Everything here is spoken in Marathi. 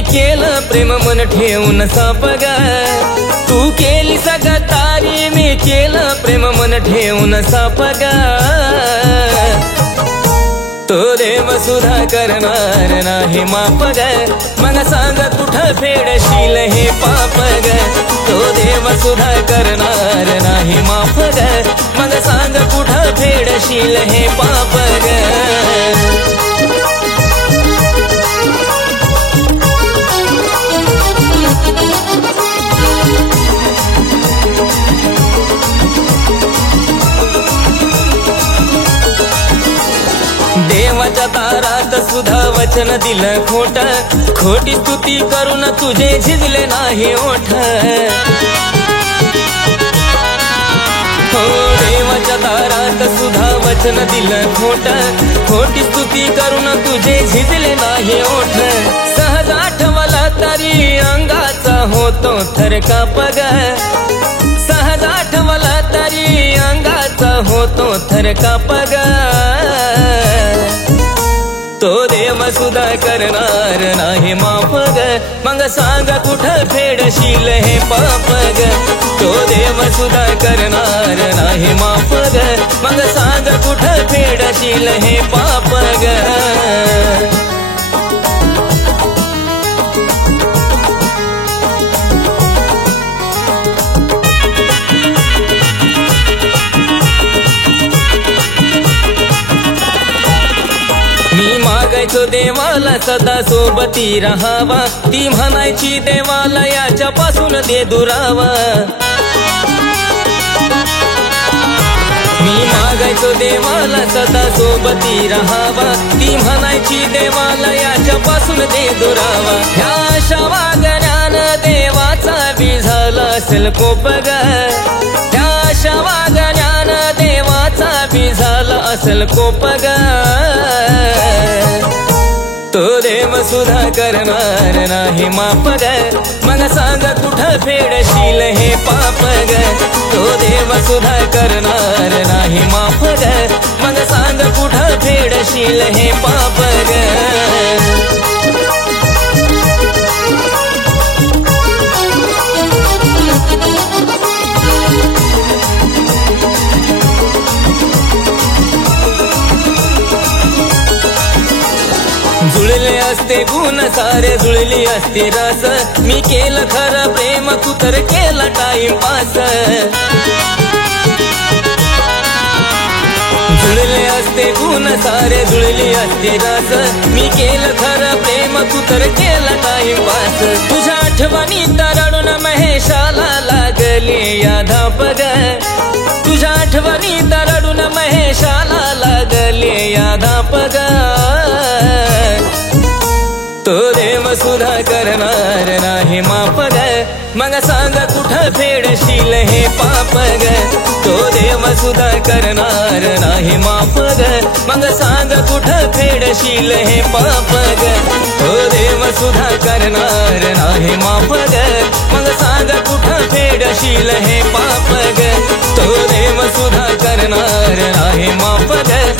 मी केलं प्रेम मन ठेवून सापग तू केली सगतारी मी केलं प्रेम मन ठेवून सापग तो देव सुद्धा करणार नाही माफ ग मग सांग कुठं फेडशील हे पाप ग तो देव सुद्धा करणार नाही माफ ग मग सांग कुठं फेडशील हे पाप ग देवाच्या दारात सुद्धा वचन दिलं खोट खोटी स्तुती करून तुझे झिजले नाही ओठ हो देवाच्या दारात सुद्धा वचन दिलं खोट खोटी स्तुती करून तुझे झिजले नाही ओठ सहज आठवला तरी अंगाचा होतो थरकाप ग सहज आठवला तरी अंगाचा होतो थरकाप ग तो देव सुद्धा करणार नाही माफ ग मग सांग कुठं फेडशील हे पाप ग तो देव सुद्धा करणार नाही माफ ग मग सांग कुठं फेडशील हे पाप ग मी मागायचो देवाला सदा सोबती राहावा ती म्हणायची देवाला याच्यापासून दे दुरावा मी मागायचो देवाला सदा सोबती राहावा ती म्हणायची देवाला याच्यापासून दे दुरावा ह्या अशा वागण्यानं देवाचा बी झाला असेल कोप ग ह्या अशा वागण्यानं देवाचा बी झाला असेल कोप ग तो देव सुद्धा करणार नाही माफ ग मग सांग कुठं फेडशील हे पाप ग तो देव सुद्धा करणार नाही माफ ग मग सांग कुठं फेडशील हे पाप ग जुळले असते गुण सारे जुळली असते रस मी केलं खरं प्रेम तू तर केला टाइमपास जुळले असते गुण सारे जुळली असते रस मी केलं खरं प्रेम तू तर केला टाइमपास तुझ्या आठवणी तरडून महेशाला लागले या धाप ग तुझ्या आठवणी तरडून महेशाला लागले या धाप ग तो देव सुद्धा करणार नाही माफ ग मग सांग कुठं फेडशील हे पाप ग तो देव सुद्धा करणार नाही माफ ग मग सांग कुठं फेडशील हे पाप ग तो देव सुद्धा करणार नाही माफ ग मग सांग कुठं फेडशील हे पाप ग तो देव सुद्धा करणार नाही माफ ग